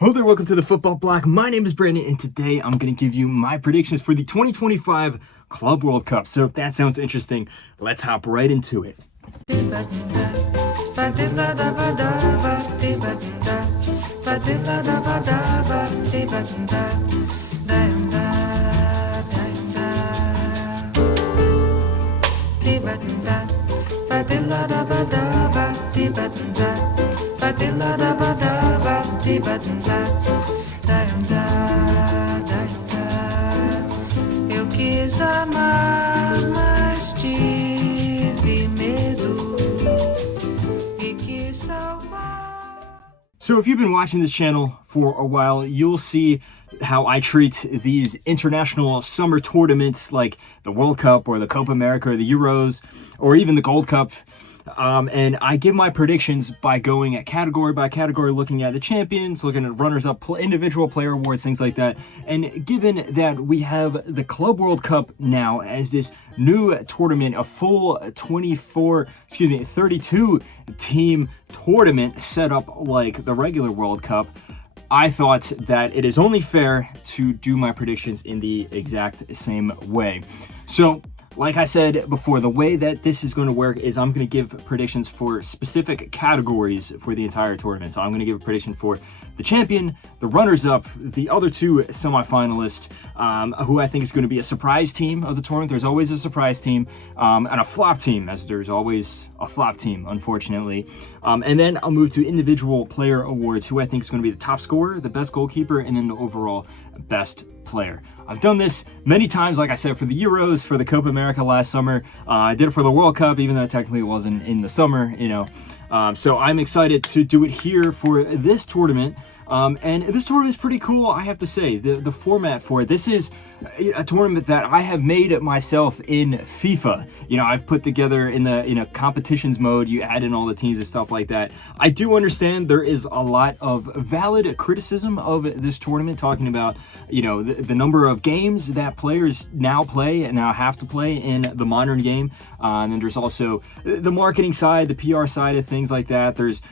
Hello there, welcome to the Football Bloc. My name is Brandon, and today I'm going to give you my predictions for the 2025 Club World Cup. So if that sounds interesting, let's hop right into it. Eu quis amar, mas tive medo e quis salvar. So if you've been watching this channel for a while, you'll see how I treat these international summer tournaments like the World Cup or the Copa America or the Euros or even the Gold Cup. And I give my predictions by going at category by category, looking at the champions, looking at runners-up, individual player awards, things like that. And given that we have the Club World Cup now as this new tournament, a full 32 team tournament set up like the regular World Cup, I thought that it is only fair to do my predictions in the exact same way. So, like I said before, the way that this is going to work is I'm going to give predictions for specific categories for the entire tournament. So I'm going to give a prediction for the champion, the runners-up, the other two semifinalists, who I think is going to be a surprise team of the tournament. There's always a surprise team, and a flop team, as there's always a flop team, unfortunately. And then I'll move to individual player awards, who I think is going to be the top scorer, the best goalkeeper, and then the overall best player. I've done this many times, like I said, for the Euros, for the Copa America last summer. I did it for the World Cup, even though technically it wasn't in the summer, you know. So I'm excited to do it here for this tournament. And this tournament is pretty cool, I have to say. The format for it, this is a tournament that I have made myself in FIFA. You know, I've put together in a competitions mode, you add in all the teams and stuff like that. I do understand there is a lot of valid criticism of this tournament, talking about, you know, the number of games that players now play and now have to play in the modern game. And then there's also the marketing side, the PR side of things like that. There's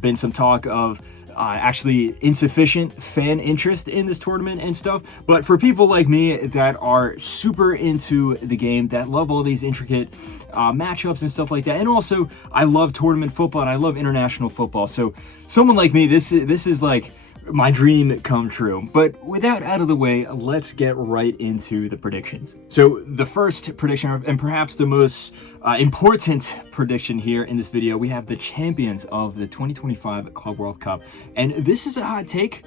been some talk of actually insufficient fan interest in this tournament and stuff. But for people like me that are super into the game, that love all these intricate matchups and stuff like that, and also I love tournament football and I love international football. So someone like me, this is like my dream come true. But with that out of the way, let's get right into the predictions. So the first prediction, and perhaps the most important prediction here in this video, we have the champions of the 2025 Club World Cup. And this is a hot take,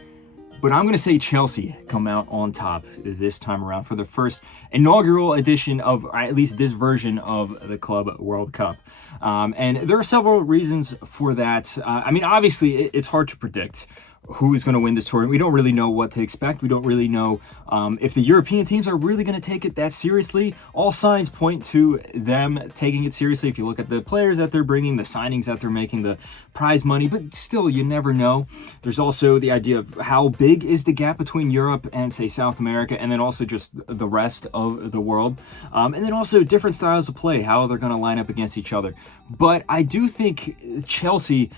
but I'm going to say Chelsea come out on top this time around for the first inaugural edition of, or at least this version of, the Club World Cup. And there are several reasons for that. I mean, obviously, it's hard to predict who is going to win this tournament. We don't really know what to expect. We don't really know if the European teams are really going to take it that seriously. All signs point to them taking it seriously. If you look at the players that they're bringing, the signings that they're making, the prize money, but still, you never know. There's also the idea of how big is the gap between Europe and, say, South America, and then also just the rest of the world. And then also different styles of play, how they're going to line up against each other. But I do think Chelsea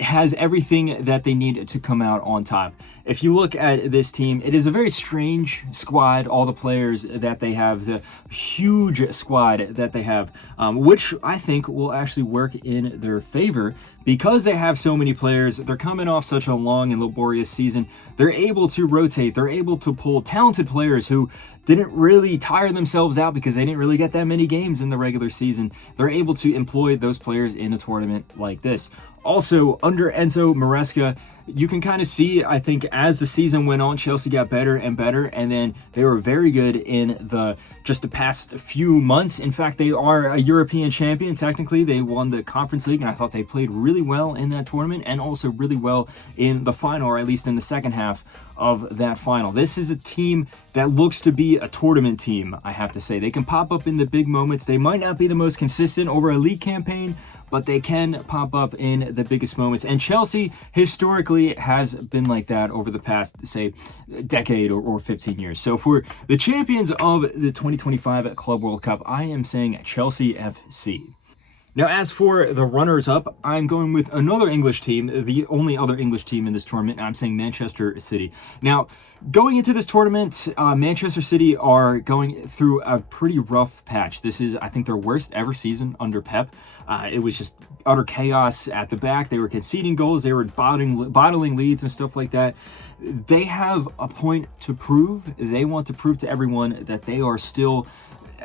has everything that they need to come out on top. If you look at this team, it is a very strange squad, all the players that they have, the huge squad that they have, which I think will actually work in their favor because they have so many players. They're coming off such a long and laborious season. They're able to rotate. They're able to pull talented players who didn't really tire themselves out because they didn't really get that many games in the regular season. They're able to employ those players in a tournament like this. Also, under Enzo Maresca, you can kind of see, I think, as the season went on, Chelsea got better and better, and then they were very good in the past few months. In fact, they are a European champion. Technically, they won the Conference League, and I thought they played really well in that tournament and also really well in the final, or at least in the second half of that final. This is a team that looks to be a tournament team, I have to say. They can pop up in the big moments. They might not be the most consistent over a league campaign, but they can pop up in the biggest moments. And Chelsea historically has been like that over the past, say, decade or 15 years. So for the champions of the 2025 Club World Cup, I am saying Chelsea FC. Now, as for the runners-up, I'm going with another English team, the only other English team in this tournament. I'm saying Manchester City. Now, going into this tournament, Manchester City are going through a pretty rough patch. This is, I think, their worst ever season under Pep. It was just utter chaos at the back. They were conceding goals. They were bottling leads and stuff like that. They have a point to prove. They want to prove to everyone that they are still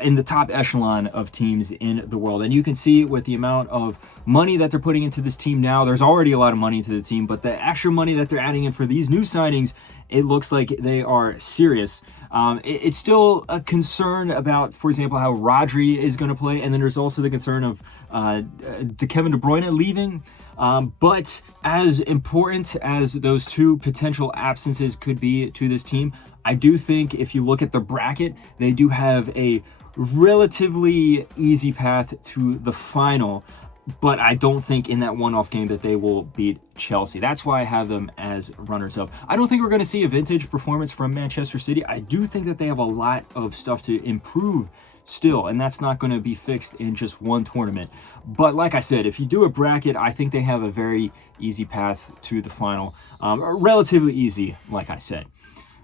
in the top echelon of teams in the world. And you can see with the amount of money that they're putting into this team now, there's already a lot of money into the team, but the extra money that they're adding in for these new signings, it looks like they are serious. It's still a concern about, for example, how Rodri is going to play, and then there's also the concern of Kevin De Bruyne leaving. But as important as those two potential absences could be to this team, I do think if you look at the bracket, they do have a relatively easy path to the final, but I don't think in that one-off game that they will beat Chelsea. That's why I have them as runners-up. I don't think we're going to see a vintage performance from Manchester City. I do think that they have a lot of stuff to improve still, and that's not going to be fixed in just one tournament. But like I said, if you do a bracket, I think they have a very easy path to the final. Relatively easy, like I said.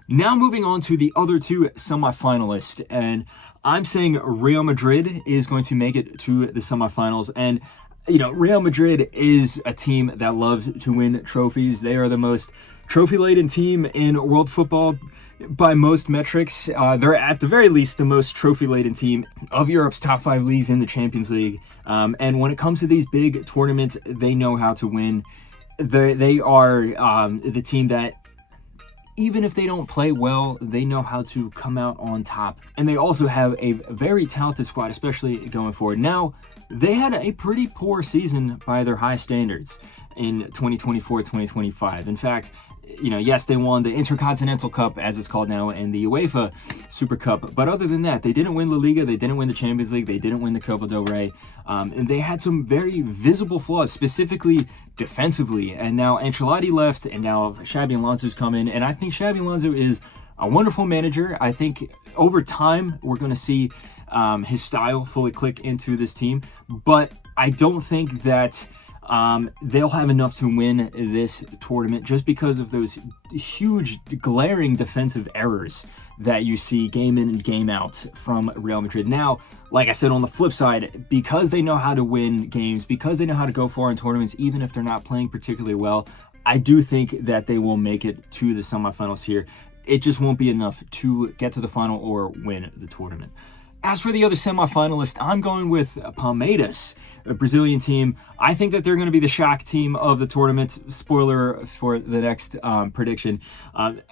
Now moving on to the other two semifinalists, and I'm saying Real Madrid is going to make it to the semifinals. And you know, Real Madrid is a team that loves to win trophies. They are the most trophy-laden team in world football by most metrics. They're at the very least the most trophy-laden team of Europe's top 5 leagues in the Champions League. And when it comes to these big tournaments, they know how to win. They are the team that, even if they don't play well, they know how to come out on top. And they also have a very talented squad, especially going forward. Now, they had a pretty poor season by their high standards in 2024-2025. In fact, you know, yes, they won the Intercontinental Cup, as it's called now, and the UEFA Super Cup. But other than that, they didn't win La Liga, they didn't win the Champions League, they didn't win the Copa del Rey. And they had some very visible flaws, specifically defensively. And now Ancelotti left, and now Xabi Alonso's come in. And I think Xabi Alonso is a wonderful manager. I think over time, we're going to see his style fully click into this team. But I don't think that they'll have enough to win this tournament just because of those huge glaring defensive errors that you see game in and game out from Real Madrid. Now, like I said, on the flip side, because they know how to win games, because they know how to go far in tournaments, even if they're not playing particularly well, I do think that they will make it to the semifinals here. It just won't be enough to get to the final or win the tournament. As for the other semifinalist, I'm going with Palmeiras, a Brazilian team. I think that they're going to be the shock team of the tournament. Spoiler for the next prediction.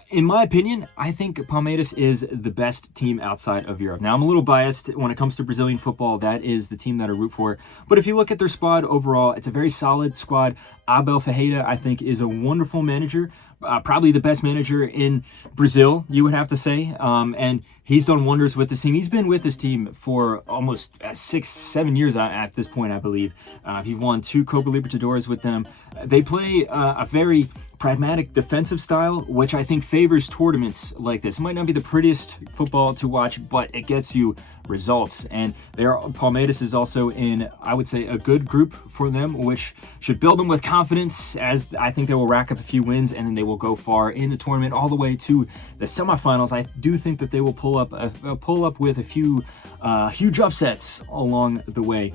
In my opinion, I think Palmeiras is the best team outside of Europe. Now, I'm a little biased when it comes to Brazilian football. That is the team that I root for. But if you look at their squad overall, it's a very solid squad. Abel Ferreira, I think, is a wonderful manager. Probably the best manager in Brazil, you would have to say. And he's done wonders with this team. He's been with this team for almost 6-7 years at this point, I believe. He won 2 Copa Libertadores with them. They play a very pragmatic defensive style, which I think favors tournaments like this. It might not be the prettiest football to watch, but it gets you results. And Palmeiras is also in, I would say, a good group for them, which should build them with confidence, as I think they will rack up a few wins and then they will go far in the tournament all the way to the semifinals. I do think that they will pull up with a few huge upsets along the way.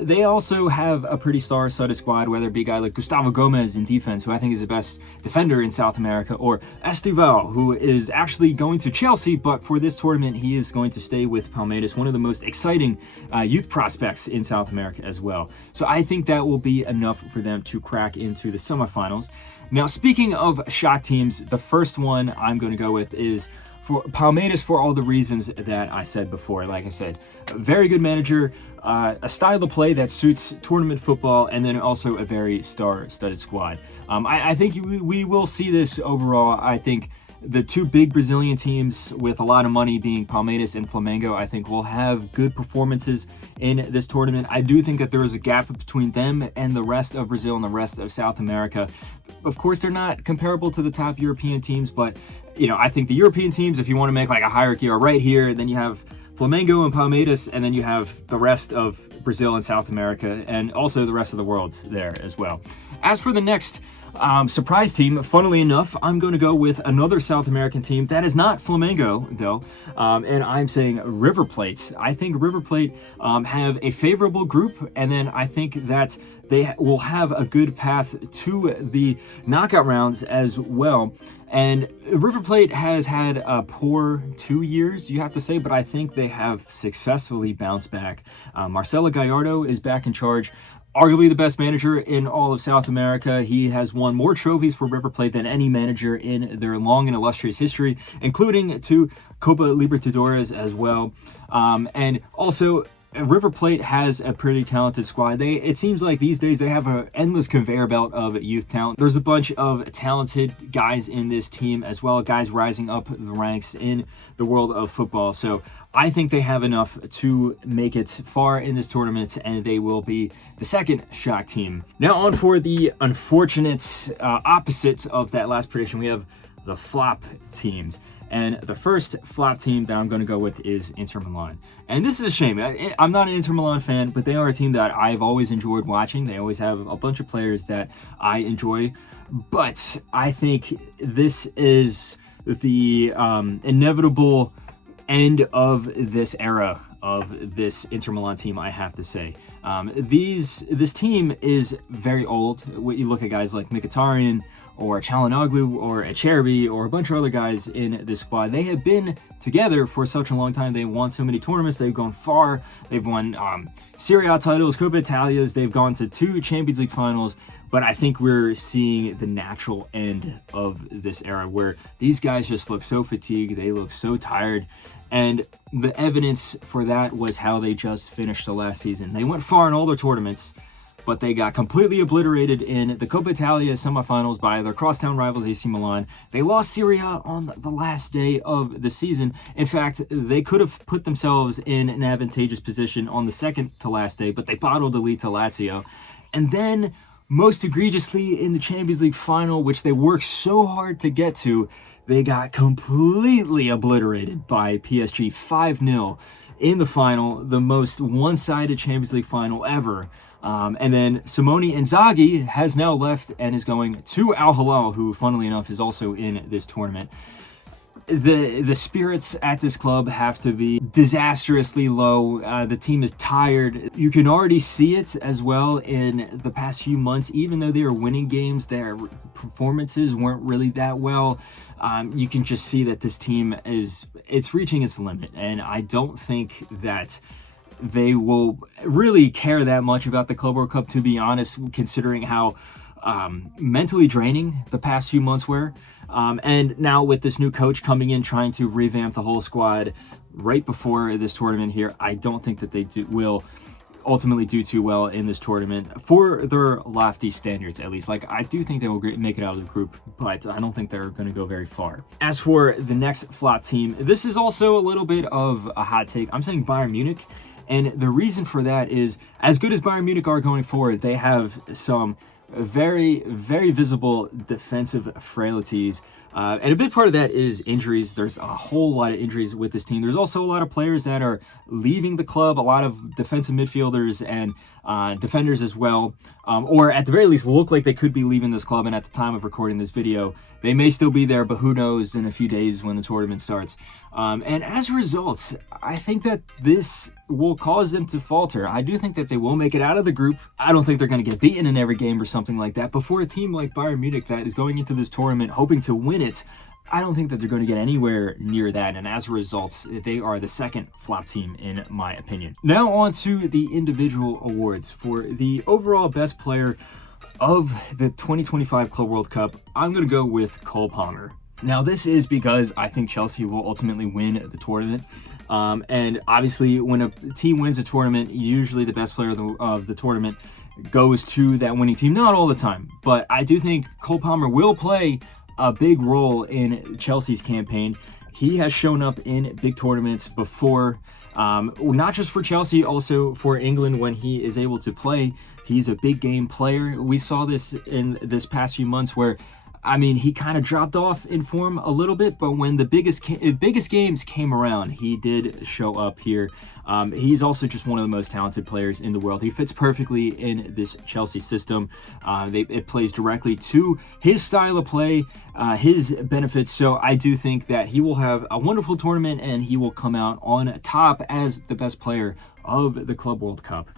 They also have a pretty star-studded squad, whether it be a guy like Gustavo Gomez in defense, who I think is the best defender in South America, or Estival, who is actually going to Chelsea, but for this tournament, he is going to stay with Palmeiras, one of the most exciting youth prospects in South America as well. So I think that will be enough for them to crack into the semifinals. Now, speaking of shock teams, the first one I'm going to go with is for Palmeiras for all the reasons that I said before. Like I said, a very good manager, a style of play that suits tournament football, and then also a very star-studded squad. I think we will see this overall. I think the two big Brazilian teams with a lot of money being Palmeiras and Flamengo, I think will have good performances in this tournament. I do think that there is a gap between them and the rest of Brazil and the rest of South America. Of course, they're not comparable to the top European teams, but you know, I think the European teams, if you want to make like a hierarchy, are right here. Then you have Flamengo and Palmeiras, and then you have the rest of Brazil and South America, and also the rest of the world there as well. As for the next surprise team, funnily enough, I'm going to go with another South American team that is not Flamengo, though, and I'm saying River Plate. I think River Plate have a favorable group, and then I think that they will have a good path to the knockout rounds as well. And River Plate has had a poor 2 years, you have to say, but I think they have successfully bounced back. Marcelo Gallardo is back in charge. Arguably the best manager in all of South America. He has won more trophies for River Plate than any manager in their long and illustrious history, including 2 Copa Libertadores as well. And also, River Plate has a pretty talented squad. It seems like these days they have an endless conveyor belt of youth talent. There's a bunch of talented guys in this team as well, guys rising up the ranks in the world of football. So I think they have enough to make it far in this tournament, and they will be the second shock team. Now on for the unfortunate opposite of that last prediction. We have the flop teams. And the first flop team that I'm going to go with is Inter Milan. And this is a shame. I'm not an Inter Milan fan, but they are a team that I've always enjoyed watching. They always have a bunch of players that I enjoy. But I think this is the inevitable end of this era of this Inter Milan team, I have to say. This team is very old. You look at guys like Mkhitaryan or Çalhanoğlu or Acerbi or a bunch of other guys in this squad. They have been together for such a long time. They've won so many tournaments. They've gone far. They've won Serie A titles, Coppa Italias. They've gone to 2 Champions League finals. But I think we're seeing the natural end of this era where these guys just look so fatigued. They look so tired. And the evidence for that was how they just finished the last season. They went far in all their tournaments, but they got completely obliterated in the Coppa Italia semifinals by their crosstown rivals AC Milan. They lost Serie A on the last day of the season. In fact, they could have put themselves in an advantageous position on the second to last day, but they bottled the lead to Lazio. And then, most egregiously, in the Champions League final, which they worked so hard to get to, they got completely obliterated by PSG 5-0 in the final, the most one-sided Champions League final ever. And then Simone Inzaghi has now left and is going to Al Hilal, who, funnily enough, is also in this tournament. The spirits at this club have to be disastrously low. The team is tired. You can already see it as well in the past few months. Even though they are winning games, their performances weren't really that well. You can just see that this team it's reaching its limit, and I don't think that they will really care that much about the Club World Cup, to be honest, considering how mentally draining the past few months were. And now with this new coach coming in, trying to revamp the whole squad right before this tournament here, I don't think that they will ultimately do too well in this tournament for their lofty standards, at least. Like, I do think they will make it out of the group, but I don't think they're going to go very far. As for the next flop team, this is also a little bit of a hot take. I'm saying Bayern Munich. And the reason for that is, as good as Bayern Munich are going forward, they have some very, very visible defensive frailties. And a big part of that is injuries. There's a whole lot of injuries with this team. There's also a lot of players that are leaving the club, a lot of defensive midfielders and defenders as well, or at the very least look like they could be leaving this club. And at the time of recording this video, they may still be there, but who knows in a few days when the tournament starts. And as a result, I think that this will cause them to falter. I do think that they will make it out of the group. I don't think they're going to get beaten in every game or something like that. But for a team like Bayern Munich that is going into this tournament hoping to win it, I don't think that they're going to get anywhere near that. And as a result, they are the second flop team in my opinion. Now on to the individual awards. For the overall best player of the 2025 Club World Cup, I'm going to go with Cole Palmer. Now, this is because I think Chelsea will ultimately win the tournament. And obviously, when a team wins a tournament, usually the best player of the tournament goes to that winning team. Not all the time, but I do think Cole Palmer will play a big role in Chelsea's campaign. He has shown up in big tournaments before, not just for Chelsea, also for England when he is able to play. He's a big game player. We saw this in this past few months where I mean, he kind of dropped off in form a little bit, but when the biggest games came around, he did show up here. He's also just one of the most talented players in the world. He fits perfectly in this Chelsea system. It plays directly to his style of play, his benefits. So I do think that he will have a wonderful tournament, and he will come out on top as the best player of the Club World Cup.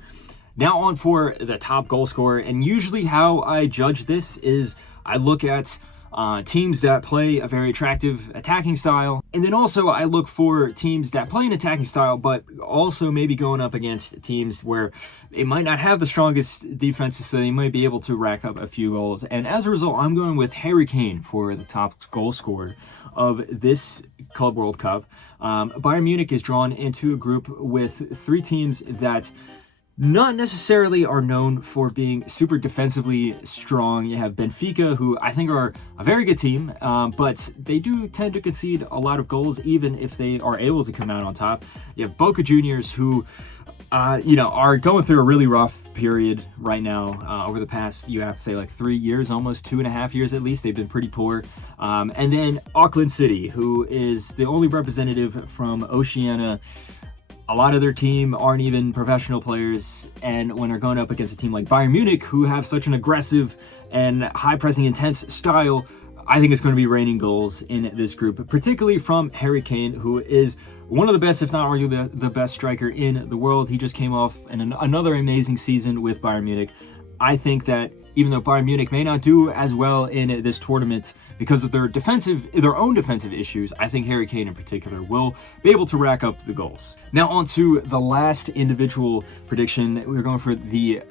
Now on for the top goal scorer, and usually how I judge this is I look at teams that play a very attractive attacking style, and then also I look for teams that play an attacking style, but also maybe going up against teams where they might not have the strongest defenses, so they might be able to rack up a few goals. And as a result, I'm going with Harry Kane for the top goal scorer of this Club World Cup. Bayern Munich is drawn into a group with 3 teams that not necessarily are known for being super defensively strong. You have Benfica, who I think are a very good team, but they do tend to concede a lot of goals, even if they are able to come out on top. You have Boca Juniors, who are going through a really rough period right now. Over the past, you have to say, like 3 years, almost 2.5 years at least, they've been pretty poor. And then Auckland City, who is the only representative from Oceania. A lot of their team aren't even professional players, and when they're going up against a team like Bayern Munich, who have such an aggressive and high-pressing, intense style, I think it's going to be raining goals in this group, particularly from Harry Kane, who is one of the best, if not arguably the best striker in the world. He just came off another amazing season with Bayern Munich. I think that even though Bayern Munich may not do as well in this tournament because of their own defensive issues, I think Harry Kane in particular will be able to rack up the goals. Now on to the last individual prediction. We're going for the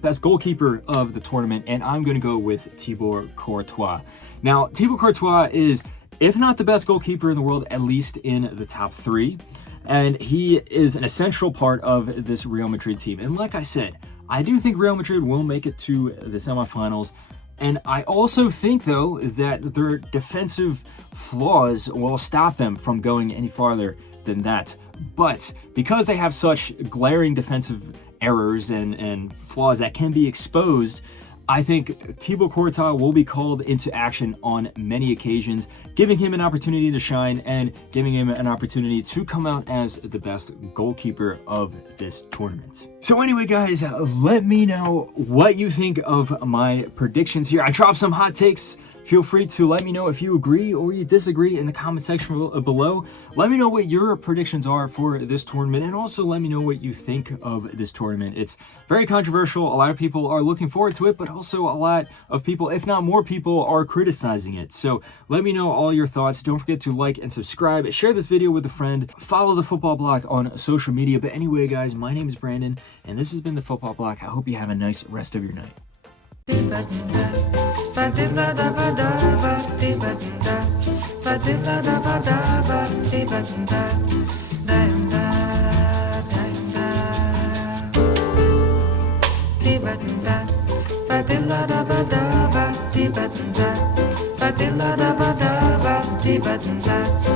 best goalkeeper of the tournament, and I'm going to go with Thibaut Courtois. Now, Thibaut Courtois is, if not the best goalkeeper in the world, at least in the top 3. And he is an essential part of this Real Madrid team. And like I said, I do think Real Madrid will make it to the semifinals. And I also think, though, that their defensive flaws will stop them from going any farther than that. But because they have such glaring defensive errors and flaws that can be exposed, I think Thibaut Courtois will be called into action on many occasions, giving him an opportunity to shine and giving him an opportunity to come out as the best goalkeeper of this tournament. So anyway, guys, let me know what you think of my predictions here. I dropped some hot takes. Feel free to let me know if you agree or you disagree in the comment section below. Let me know what your predictions are for this tournament, and also let me know what you think of this tournament. It's very controversial. A lot of people are looking forward to it, but also a lot of people, if not more people, are criticizing it. So let me know all your thoughts. Don't forget to like and subscribe. Share this video with a friend. Follow the Football Bloc on social media. But anyway, guys, my name is Brandon, and this has been the Football Bloc. I hope you have a nice rest of your night. Ba